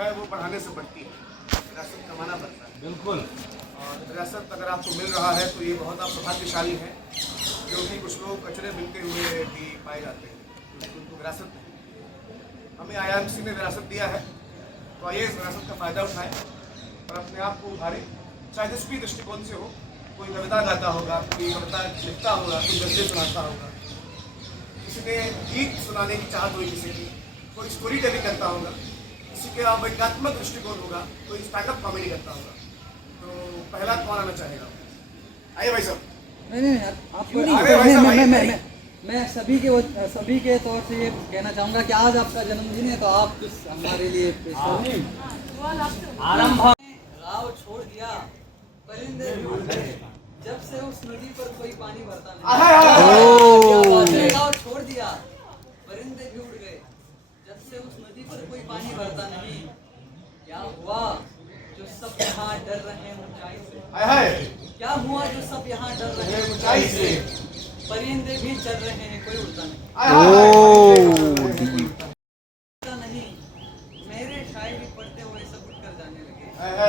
है वो बढ़ाने से बढ़ती है, विरासत कमाना पड़ता है। बिल्कुल। और विरासत अगर आपको मिल रहा है तो ये बहुत आप सौभाग्यशाली हैं, क्योंकि कुछ लोग कचरे मिलते हुए भी पाए जाते हैं, क्योंकि उनको विरासत नहीं। हमें IIMC ने विरासत दिया है, तो आइए इस विरासत का फ़ायदा उठाएं और अपने आप को उभारें, चाहे जिस भी दृष्टिकोण से हो। कोई कविता गाता होगा, कोई कविता लिखता होगा, कोई गज़लें सुनाता होगा, किसी ने गीत सुनाने की चाहत होगी, किसी की कोई स्टोरी टेलिंग करता होगा, किसी के वैज्ञात्मक दृष्टिकोण होगा, कोई स्टार्टअप कॉमेडी करता होगा। तो पहला कौन आना चाहेगा? आइए भाई साहब। नहीं आप क्यों नहीं? मैं सभी के तौर से ये कहना चाहूँगा कि आज आपका जन्मदिन है, तो आप कुछ हमारे लिए आरंभ। गाँव छोड़ दिया, परिंदे भी उड़ गए, जब से उस नदी पर कोई पानी भरता नहीं। गाँव छोड़ दिया, परिंदे भी उड़ गए, जब से उस नदी पर कोई पानी भरता नहीं। क्या हुआ जो सब यहाँ डर रहे हैं ऊंचाई से? क्या हुआ जो सब यहाँ डर रहे हैं ऊंचाई से? परिंदे भी चल रहे हैं, कोई उड़ता नहीं। मेरे शायरी पढ़ते हुए सब उठकर जाने लगे। मेरे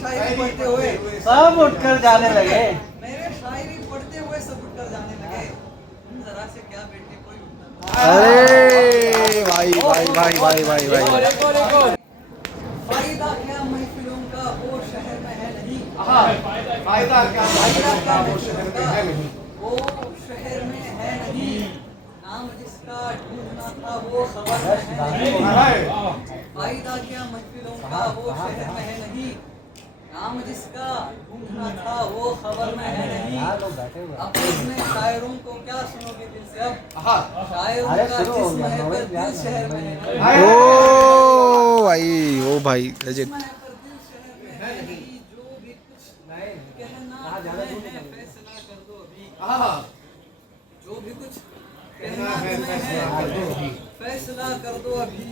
शायरी पढ़ते हुए सब उठकर जाने लगे। मेरे शायरी पढ़ते हुए सब उठकर जाने लगे। तुम जरा से क्या बैठे, कोई उठता नहीं। अरे भाई भाई भाई भाई भाई भाई फायदा क्या महफिलों का वो शहर में है नहीं। फायदा क्या वो शहर में है नहीं। वो शहर में है नहीं, नाम जिसका ढूंढना था वो खबर में है नहीं। फायदा क्या महफिलों का वो शहर में है नहीं, नाम जिसका ढूंढना था वो खबर में है नहीं। अब इसमें शायरों को क्या सुनोगे दिल से? अब शायरों का जिस्म है पर दिल शहर में है। ओ भाई लेजेंड। जो भी कुछ कहना है फैसला कर दो अभी। जो भी कुछ कहना है फैसला कर दो अभी।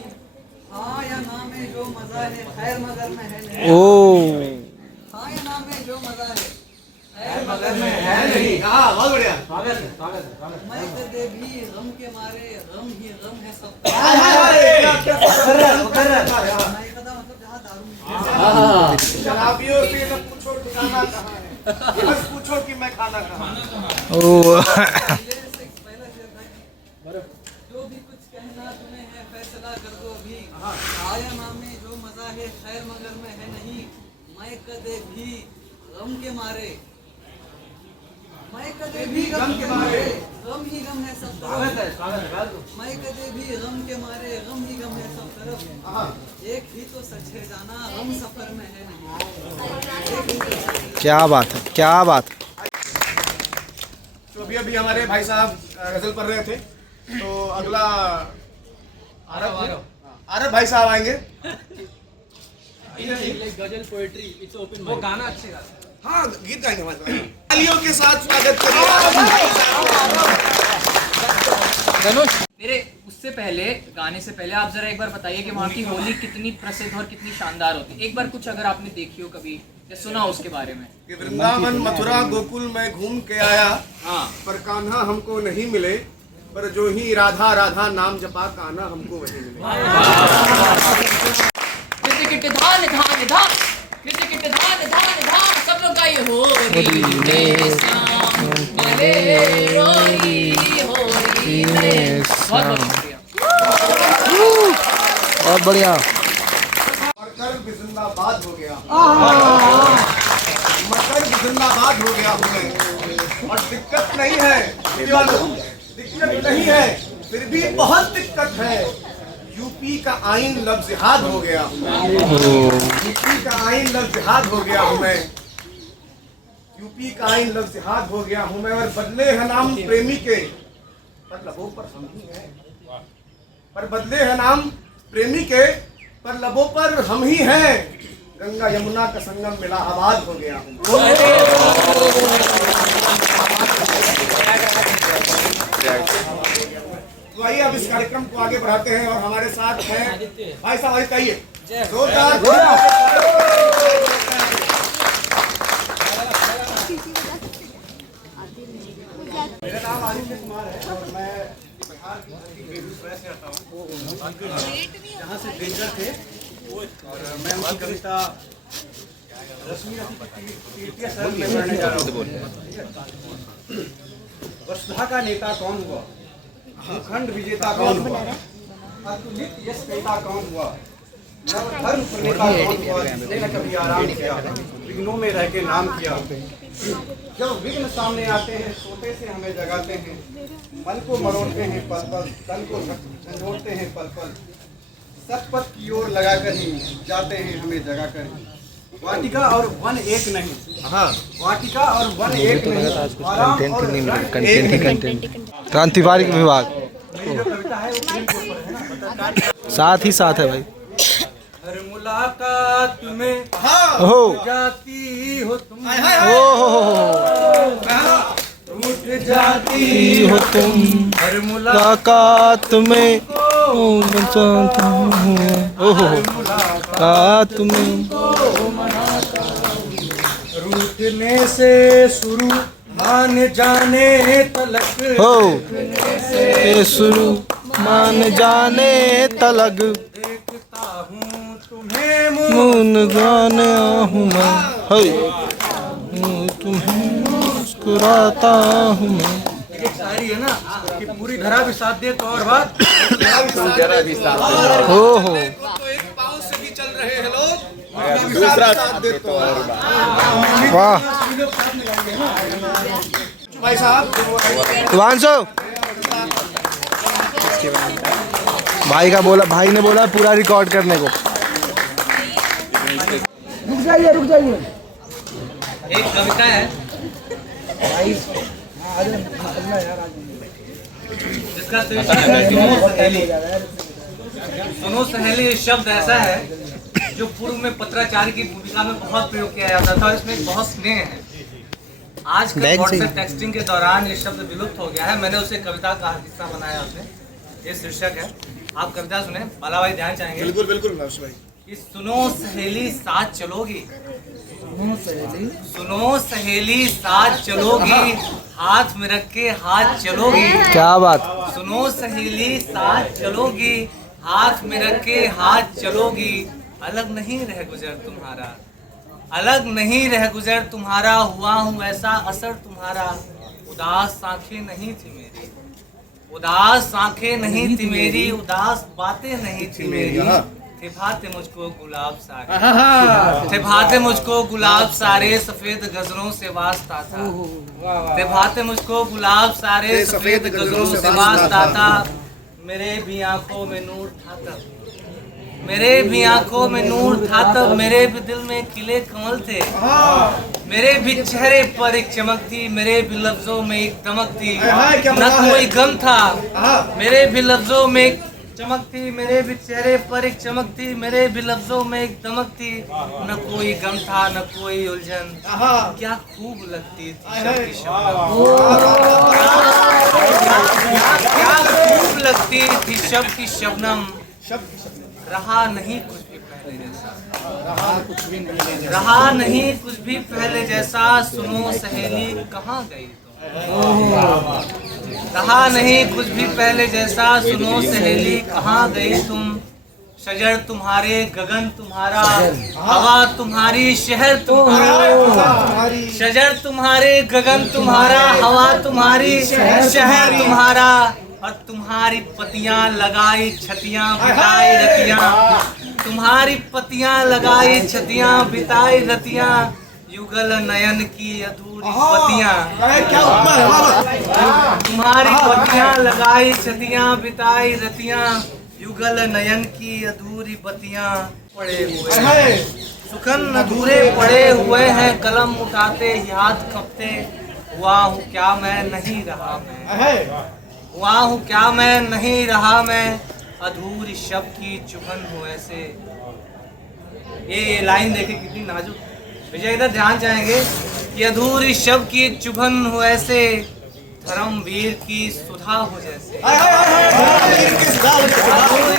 हाँ या ना में जो मजा है खैर मगर में है नहीं। हाँ या ना में जो मजा है खैर मगर में है नहीं। बहुत बढ़िया। मैं कदे भी गम के मारे गम ही गम है सब। मैं कदा मतलब जहाँ दारू शराबियों से न पूछो ठिकाना कहाँ है, बस पूछो कि मैं खाना कहाँ। जो भी कुछ कहना तुम्हें है फैसला कर दो अभी। आया नामे जो मजा है खैर मगर में है नहीं। मैं कदे भी गम के मारे, मैं कदे भी गम के मारे गम ही गम है सब तरफ। मैं कदे भी गम के मारे गम ही गम है सब तरफ। एक ही तो सच है जाना गम सफर में है नहीं। क्या बात है, क्या बात है। तो अभी हमारे भाई साहब गजल पढ़ रहे थे, तो अगला आरब भाई साहब आएंगे। गजल पोएट्री इट्स ओपन। वो गाना अच्छे गाते हैं। हाँ, गीत गाएंगे हमारे साथ। तालियों के साथ स्वागत करिए। मेरे उससे पहले गाने से पहले आप जरा एक बार बताइए कि वहाँ की होली कितनी प्रसिद्ध और कितनी शानदार होती है। एक बार कुछ अगर आपने देखी हो कभी या सुना हो उसके बारे में। कि वृंदावन मथुरा गोकुल में घूम के आया, पर कान्हा हमको नहीं मिले, पर जो ही राधा राधा नाम जपा कान्हा हमको वही मिले। धान धान धान धान धान धान सब लोग गाइए होली में श्याम भले रोई होली में। बहुत बहुत शुक्रिया, बहुत बढ़िया। मकर भी जिंदाबाद हो गया, मकर भी जिंदाबाद हो गया हूँ मैं। और दिक्कत नहीं है, दिक्कत नहीं है, फिर भी बहुत दिक्कत है। यूपी का आइन लफ्ज़ जिहाद हो गया हूँ मैं। यूपी का आइन लफ्ज़ जिहाद हो गया हूँ मैं। यूपी का आइन लफ्ज़ जिहाद हो गया हूँ मैं। और बदले है नाम प्रेमी के, पर लबों पर हम ही हैं। पर बदले है नाम प्रेमी के, पर लबों पर हम ही हैं। गंगा यमुना का संगम मिला आबाद हो गया हूँ। तो आइए अब इस कार्यक्रम को आगे बढ़ाते हैं और हमारे साथ हैं भाई साहब। आइए कहिए जोरदार। मेरा नाम आदित्य कुमार है और मैं बिहार की बेगूसराय से आता हूँ, यहाँ से बेचकर थे और मैं उनकी कविता वसुधा का नेता कौन हुआ, भूखंड विजेता कौन हुआ, अतुलित यश नेता कौन हुआ, धर्म प्रणेता कौन हुआ, जिसने न कभी आराम किया, विघ्नों में रह के नाम किया। जब विघ्न सामने आते हैं सोते से हमें जगाते हैं, मन को मरोड़ते हैं पल पल, तन को झंझोड़ते हैं पल पल, सतपथ की ओर लगाकर ही जाते हैं हमें जगाकर ही। वाटिका और वन एक नहीं, वाटिका और वन एक नहीं, आराम और कंटेंट क्रांतिवादी विभाग साथ ही साथ है भाई। हर मुलाकात में हो जाती हो तुम, टूट जाती हो तुम, हर मुलाकात में मचाता हूँ, मुलाकात में रूठने से शुरू मान जाने तलक, हो शुरू मान जाने तलक, देखता हूँ तुम्हें मुन गाना हूँ मैं, तुम्हें मुस्कुराता हूँ मैं। एक शायरी है ना कि पूरी धरा भी साथ दे तो और बात हो तो एक पाँव से भी चल रहे हैं लोग, दूसरा साथ दे तो और बात। वाह भाई साहब हिमांशु भाई का बोला, भाई ने बोला पूरा रिकॉर्ड करने को। रुक जाइए एक कविता है जिसका शीर्षक है सुनो सहेली। सुनो सहेली शब्द ऐसा है जो पूर्व में पत्राचार की भूमिका में बहुत प्रयोग किया जाता था और इसमें बहुत स्नेह है। आजकल व्हाट्सएप टेक्सटिंग के दौरान ये शब्द विलुप्त हो गया है। मैंने उसे कविता का हिस्सा बनाया उसमें, ये शीर्षक है। आप कविता सुने, बाला भाई ध्यान चाहेंगे। बिल्कुल बिल्कुल भाई। कि सुनो सहेली साथ चलोगी, सुनो सहेली साथ चलोगी, हाथ में रख के हाथ चलोगी। क्या बात। सुनो सहेली साथ चलोगी, हाथ में रख के हाथ चलोगी। अलग नहीं रह गुजर तुम्हारा, अलग नहीं रह गुजर तुम्हारा, हुआ हूँ ऐसा असर तुम्हारा। उदास आंखें नहीं थी मेरी, उदास आंखें नहीं थी मेरी, उदास बातें नहीं थी मेरी। थे भाते मुझको गुलाब सारे, थे भाते मुझको गुलाब सारे, सफेद गजरों से वास्ता था। थे भाते मुझको गुलाब सारे, सफेद गजरों से वास्ता था। मेरे भी आंखों में नूर था तब, मेरे भी आंखों में नूर था तब, मेरे भी दिल में खिले कमल थे। मेरे भी चेहरे पर एक चमक थी, मेरे भी लफ्जों में एक दमक थी। न कोई गम था, मेरे भी लफ्जों में एक चमक थी, मेरे भी चेहरे पर एक चमक थी, मेरे भी लफ्जों में एक दमक थी। न कोई गम था न कोई उलझन, क्या खूब लगती थी शब्द शबनम, क्या खूब लगती थी शब्द की शबनम। रहा नहीं कुछ भी पहले जैसा, रहा नहीं कुछ भी पहले जैसा। सुनो सहेली कहाँ गई तुम, रहा नहीं कुछ भी पहले जैसा। सुनो सहेली कहाँ गई तुम। शजर तुम्हारे गगन तुम्हारा, हवा तुम्हारी शहर तुम्हारा। शजर तुम्हारे गगन तुम्हारा, हवा तुम्हारी शहर तुम्हारा। और तुम्हारी पतियां लगाई छतियां बिताई रतियां, तुम्हारी पतियां लगाई छतियां बिताई रतियां। युगल नयन की अधूरी पतियां, तुम्हारी पतियां लगाई छतियां बिताई रतियां। युगल नयन की अधूरी बतियां पड़े हुए सुखन अधूरे पड़े हुए हैं, कलम उठाते ही हाथ कपते। हुआ हूँ क्या मैं नहीं रहा मैं, हुआ हूँ क्या मैं नहीं रहा मैं। अधूरी शब्द की चुभन हो ऐसे। ये लाइन देखे कितनी नाजुक। विजय इधर ध्यान चाहेंगे कि अधूरी शब्द की चुभन हो ऐसे, धर्मवीर की सुधा हो जैसे।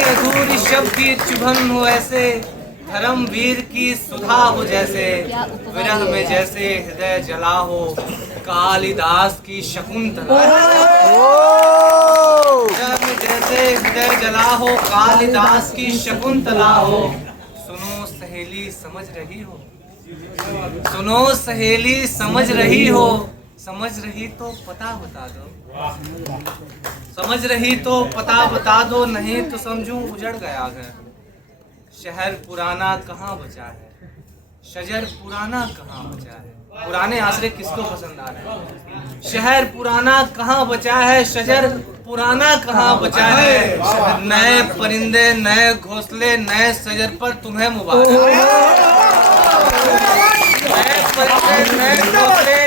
अधूरी शब्द की चुभन हो ऐसे, धर्मवीर की सुधा हो जैसे। विरह में जैसे हृदय जला हो, कालिदास की शकुंतला जैसे हृदय जला हो, कालिदास की शकुंतला हो। सुनो सहेली समझ रही हो, सुनो सहेली समझ रही हो, समझ रही तो पता बता दो, समझ रही तो पता बता दो, नहीं तो समझूं उजड़ गया घर। शहर पुराना कहाँ बचा है, शजर पुराना कहाँ बचा है। पुराने आसरे किसको पसंद आ रहे हैं? शहर पुराना कहाँ बचा है, शजर पुराना कहाँ बचा है। नए परिंदे नए घोंसले नए शजर पर तुम्हें मुबारक। नए परिंदे नए घोंसले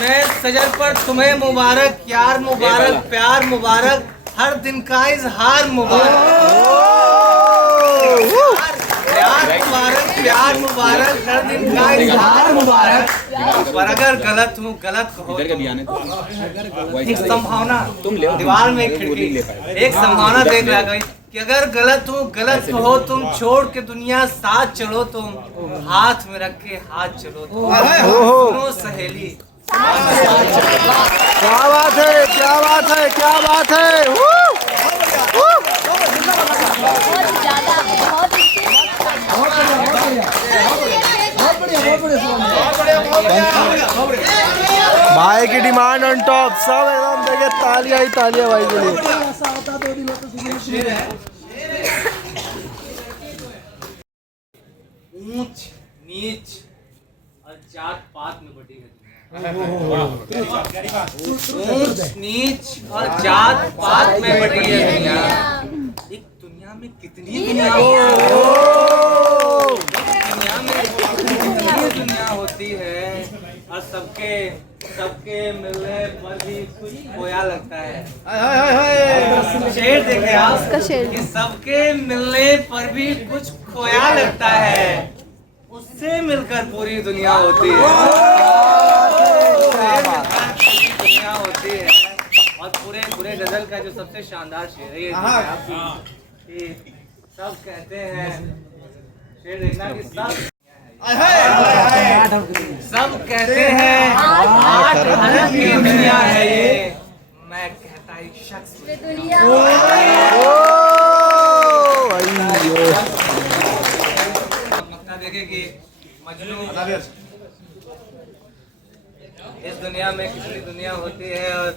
नए शजर पर तुम्हें मुबारक। यार मुबारक, प्यार मुबारक, हर दिन का इजहार मुबारक। प्यार मुबारक, प्यार मुबारक, हर दिन का इजहार मुबारक। पर अगर गलत हूँ, गलत कहो। एक संभावना दीवार में एक खिड़की, एक संभावना देख रहा गई कि अगर गलत हूँ, गलत कहो तुम। छोड़ के दुनिया साथ चलो तुम, हाथ में रख के हाथ चलो तुम। सुनो सहेली। क्या बात है, क्या बात है, क्या बात है। भाई की डिमांड ऑन टॉप, सब एकदम देखिए तालियां ही तालियां भाई के लिए। ऊंच नीच और जात पात में बटी है। ऊंच नीच और जात पात में बटी है दुनिया। एक दुनिया में कितनी दुनिया दुनिया होती है, और सबके सबके मिलने पर भी कुछ खोया लगता है। शेर देखे आप कि सबके मिलने पर भी कुछ खोया लगता है, उससे मिलकर पूरी दुनिया होती है। दुनिया होती है। और पूरे पूरे गजल का जो सबसे शानदार शेर है ये कि सब कहते हैं, शेर देखना कि सब कहते हैं आठ अरब की दुनिया है ये, मैं कहता एक शख्स देखे कि मजनू इस दुनिया में कितनी दुनिया होती है, और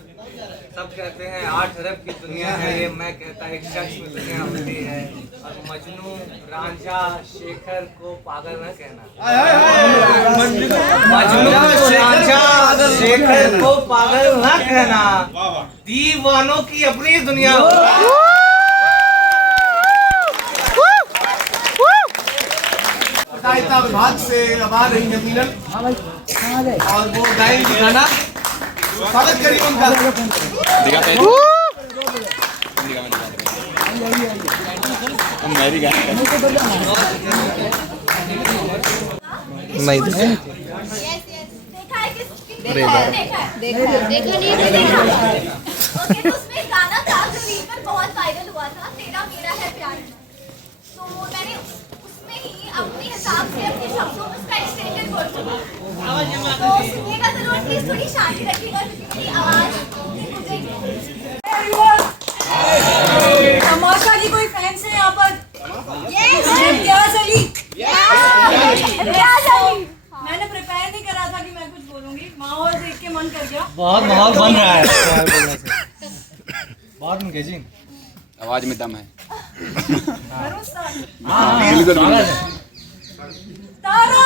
सब कहते हैं 8 अरब की दुनिया है ये, मैं कहता एक शख्स में दुनिया होती है। और मजनू रांझा शेखर को पागल न कहना, मजनू रांझा शेखर को पागल न कहना, दीवानों की अपनी दुनिया विभाग से अब आ रही है मीनल, और वो गाएंगी गाना। स्वागत करिए उनका। नहीं देखा नहीं देखा। ओके, तो उसमें गाना था जो रील पर बहुत वायरल हुआ था, तेरा मेरा है प्यार। तो मैंने उसमें ही अपने हिसाब से अपने शब्दों में उसका एक्सटेंडेड वर्जन, तो सुनिएगा जरूर, प्लीज थोड़ी शांति रखिएगा क्योंकि मेरी आवाज तमाशा की कोई फैंस है यहाँ पर? मैंने प्रिपेयर नहीं करा था कि मैं कुछ बोलूंगी, माहौल देख के मन कर गया। बहुत माहौल बन रहा है, बहुत एंगेजिंग, आवाज में दम है। तारा,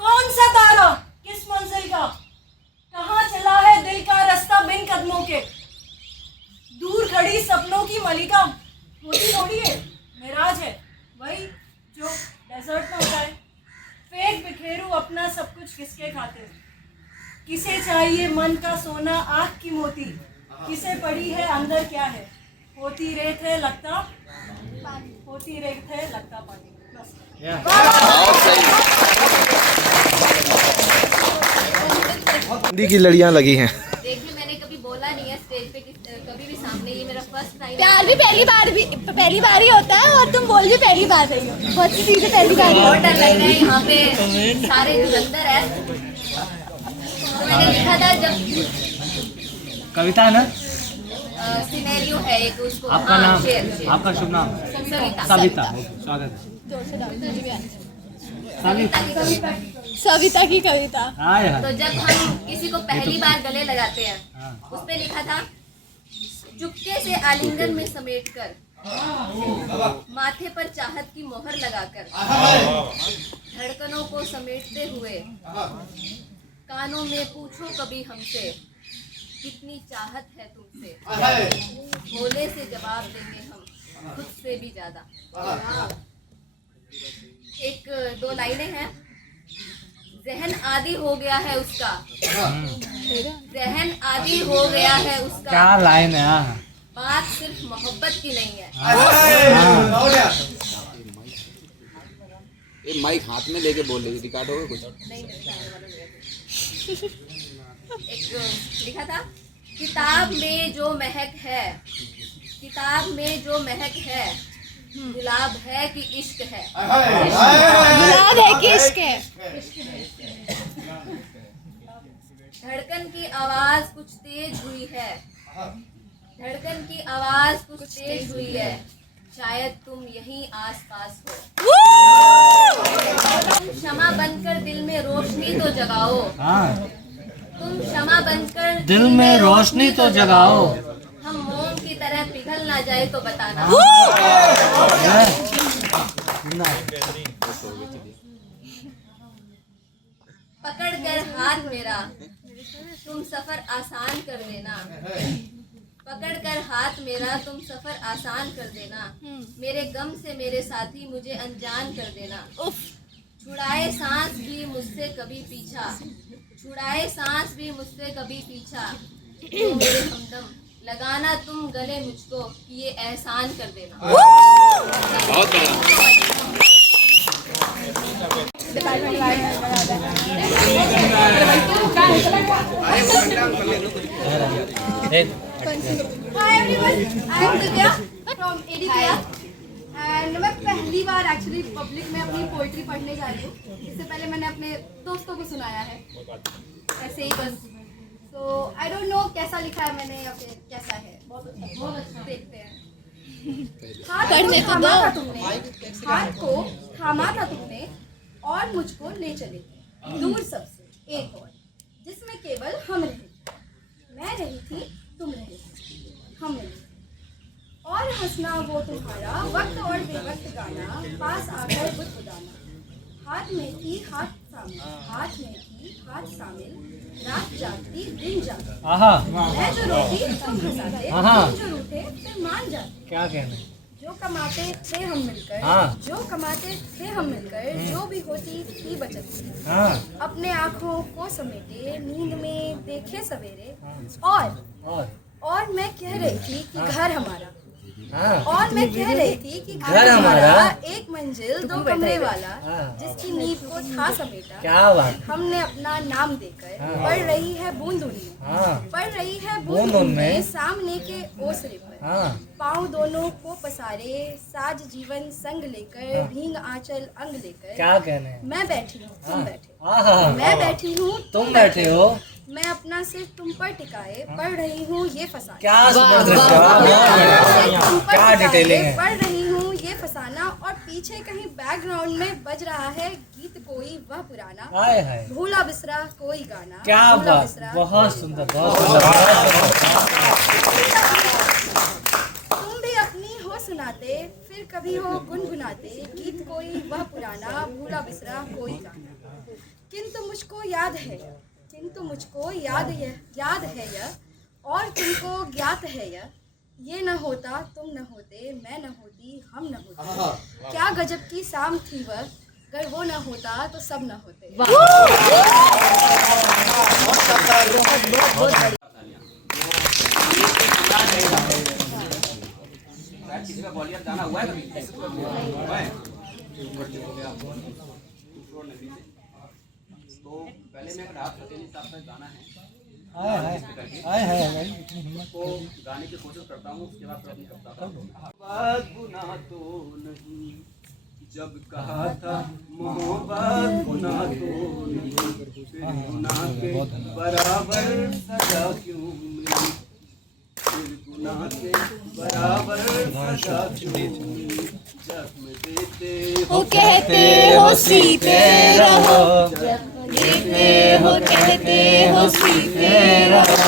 कौन सा तारा, किस मंजिल का, कहाँ चला है दिल का रास्ता बिन कदमों के, दूर खड़ी सपनों की मलिका, होती थोड़ी है मिराज है वही जो डेजर्ट में होता है। फेंक बिखेरू अपना सब कुछ किसके खातिर, किसे चाहिए मन का सोना आँख की मोती, किसे पड़ी है अंदर क्या है, होती रेत है लगता पानी, होती रेत है लगता पानी। हिंदी की लड़ियां लगी हैं। देखिए, मैंने कभी बोला नहीं है स्टेज पे कभी भी सामने, ये मेरा फर्स्ट टाइम। प्यार भी पहली बार ही होता है, और तुम बोल भी पहली बार रही हो, बहुत सी चीजें पहली बार। बहुत डर लग रहा है, यहाँ पे सारे धुरंधर है, तो मैंने लिखा था जब कविता है ना? सिनेरियो है एक उसको। आपका हाँ, नाम? शेर, शेर। आपका शुभ नाम? सविता। सविता। स्वागत है। सविता की कविता। हाय हाय। तो जब हम किसी को पहली बार गले लगाते हैं, हाँ। उस पे लिखा था, चुपके से आलिंगन में समेटकर, माथे पर चाहत की मोहर लगाकर, धड़कनों को समेटते हुए, कानों में पूछो कभी हमसे, कितनी चाहत है तुमसे, भोले से जवाब देंगे हम, खुद से भी ज्यादा। एक दो लाइनें हैं। जहन आदि हो गया है उसका, जहन आदि हो गया है उसका, क्या लाइन है? हाँ। बात सिर्फ मोहब्बत की नहीं है। ये माइक हाथ में लेके बोल रही थी, रिकॉर्ड होगा कुछ? नहीं एक लिखा था, किताब में जो महक है, किताब में जो महक है, गुलाब है कि इश्क है। गुलाब है कि इश्क है। धड़कन की आवाज कुछ तेज हुई है, धड़कन की आवाज कुछ तेज हुई है, शायद तुम यहीं आसपास हो। तुम क्षमा बनकर दिल में रोशनी तो जगाओ, हाँ। तुम क्षमा बनकर दिल में रोशनी तो जगाओ, हम मोम की तरह पिघल ना जाए तो बताना। पकड़ कर हाथ मेरा तुम सफर आसान कर देना, पकड़ कर हाथ मेरा तुम सफर आसान कर देना, मेरे गम से मेरे साथी मुझे अनजान कर देना। छुड़ाए सांस भी मुझसे कभी पीछा, छुड़ाए सांस भी मुझसे कभी पीछा, तो मेरे हमदम लगाना तुम गले मुझको, ये एहसान कर देना। बहुत Hi everyone, I am Divya from ADPR and मैं पहली बार एक्चुअली पब्लिक में अपनी पोइट्री पढ़ने जा रही हूँ। इससे पहले मैंने अपने दोस्तों को सुनाया है ऐसे ही बस। तो आई डोंट नो कैसा लिखा है मैंने या फिर कैसा है। बहुत अच्छा देखते हैं। पढ़ने तो दो। हाथ को थामा था तुमने और मुझको ले चले दूर सबसे एक और, जिसमें केवल हम रहे, मैं रही थी तुम रहे थे, हम रहे और हंसना वो तुम्हारा वक्त और बेवक्त गाना, पास आकर बुत उदाना, हाथ में थी हाथ शामिल, हाथ में थी हाथ शामिल, रात जागती दिन जागती, मैं जो रोती तुम हंसाते, तुम जो रूठे फिर मान जाते। क्या कहना? जो कमाते थे हम मिलकर, जो कमाते थे हम मिलकर, जो भी होती थी बचत, अपने आँखों को समेटे नींद में देखे सवेरे, और मैं कह रही थी कि घर हमारा, और मैं कह रही थी कि घर हमारा एक मंजिल दो कमरे वाला, जिसकी नींव को था समेटा, क्या बात? हमने अपना नाम देकर पढ़ रही है बूंद उनमें, पढ़ रही है बूंद उनमें, सामने के ओसरे पर पाँव दोनों को पसारे, साज जीवन संग लेकर, भींग आंचल अंग लेकर, क्या कहना है? मैं बैठी हूँ तुम बैठे, मैं बैठी हूँ तुम बैठे हो, मैं अपना सिर तुम पर टिकाए पढ़ रही हूँ ये फसाना। क्या सुंदर दृश्य, क्या डिटेलिंग है। पढ़ रही हूँ ये फसाना, और पीछे कहीं बैकग्राउंड में बज रहा है गीत कोई वह पुराना, हाय हाय, भूला बिसरा कोई गाना। क्या भूला बात, बिसरा बहुत सुंदर, बहुत सुंदर। तुम भी अपनी हो सुनाते, फिर कभी हो गुनगुनाते, गीत कोई वह पुराना, भूला बिसरा कोई गाना। किंतु मुझको याद है, किंतु मुझको याद है यह, और तुमको ज्ञात है यह, ये न होता तुम न होते, मैं न होती हम न होते, क्या गजब की शाम थी वह, अगर वो न होता तो सब न होते। किसी का ग्वालियर जाना हुआ है कभी? तो पहले मैं रात फतेह साहब का गाना है तो गाने की कोशिश करता हूँ, उसके बाद प्रयत्न करता हूँ। गुनाह तो नहीं जब कहा था मोहब्बत गुनाह तोड़ी, फिर गुनाह के बराबर सजा क्यों मिली, फिर गुनाह के बराबर सजा क्यों मिली। जख्म देते वो कहते हो सीते रहो, देते हो कहते हो सीते रहो,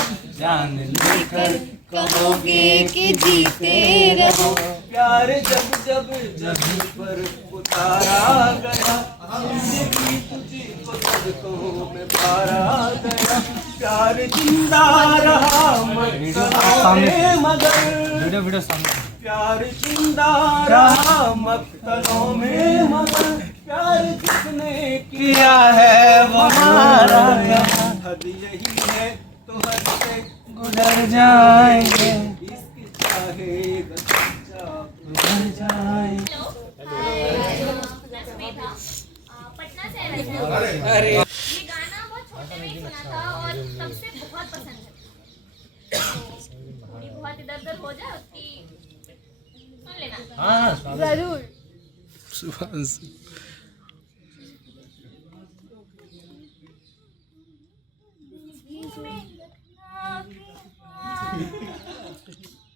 जान लेकर कहोगे कि जीते रहो। प्यार जब जब जब पर उतारा गया, जिंदगी तुझी को सदकों में पारा गया। प्यार जिंदा रहा मक्तलों में मगर, प्यार जिंदा रहा मक्तलों में मगर, प्यार जिसने किया है वो मारा गया। हद यही है तो हद से गुजर जाएंगे, इसकी चाहेगा गुजर जाएंगे। पटना से आए थे। अरे ये गाना बहुत छोटे में ही सुना था और तब से बहुत पसंद है। थोड़ी बहुत इधर उधर हो जाए उसकी सुन लेना। जरूर।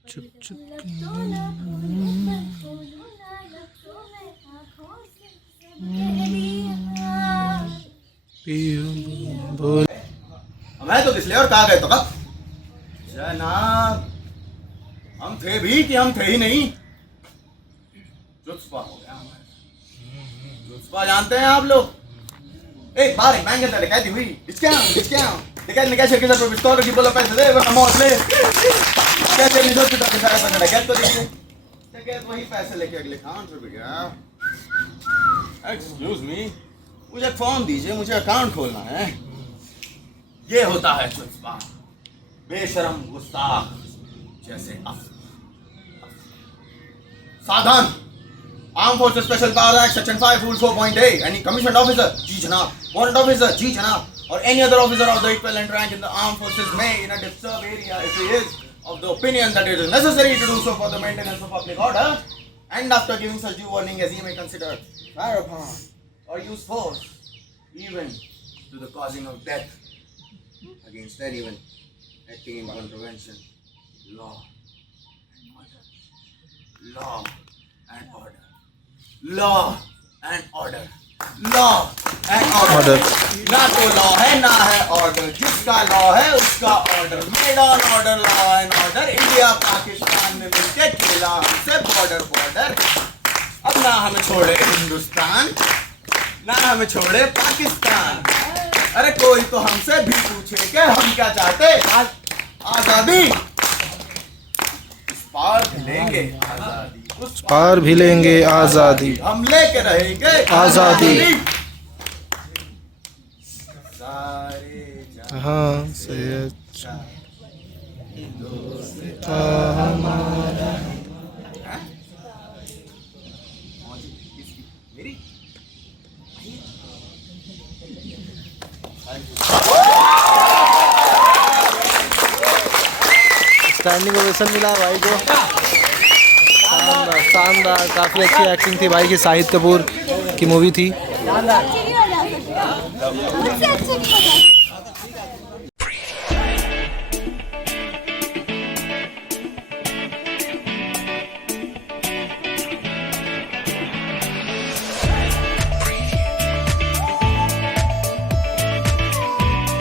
चुप चुप बोल। मैं तो किस लिए और कहा गए तो कब जनाब, हम थे भी कि हम थे ही नहीं। जुत्सपा हो गया हमारे। जुत्सपा जानते हैं आप लोग? एक बार एक बैंक के अंदर डकैती हुई। डकैत ने कैसे सर पर पिस्तौल रखी, बोला पैसे दे वरना मौत ले। कैसे निजत की तरफ इशारा करके डकैत को देखिए। डकैत वही पैसे लेके अगले काउंटर पे गया। एक्सक्यूज मी, मुझे फॉर्म दीजिए, मुझे अकाउंट खोलना है। ये होता है जुत्सपा, बेशरम गुस्ताख जैसे साधन। Arm forces special power act section 5 rule 4.a, any commissioned officer, जी जनाब, warrant officer, जी जनाब, or any other officer of the equivalent rank in the armed forces may, in a disturbed area, if he is of the opinion that it is necessary to do so for the maintenance of public order, and after giving such due warning as he may consider, fire upon or use force, even to the causing of death, against anyone acting in contravention, law and order. Law and order. Law and order. ना तो law है ना है order, जिसका law है उसका order. Made on order, law and order. India Pakistan में मिलके खेला हमसे बॉर्डर। अब ना हमें छोड़े हिंदुस्तान, ना हमें छोड़े पाकिस्तान। अरे कोई तो हमसे भी पूछे कि हम क्या चाहते? आजादी। इस पार भी लेंगे आजादी, उस पार भी लेंगे आजादी, हम लेके रहेंगे आजादी। सारे हाँ से अच्छा हमारा। मेरी स्टैंडिंग ओवेशन मिला है भाई को। शानदार शानदार, काफ़ी अच्छी एक्टिंग थी भाई की। शाहिद कपूर की मूवी थी। अच्छी नहीं हो जा सकती, मुझसे अच्छी नहीं हो जा सकती।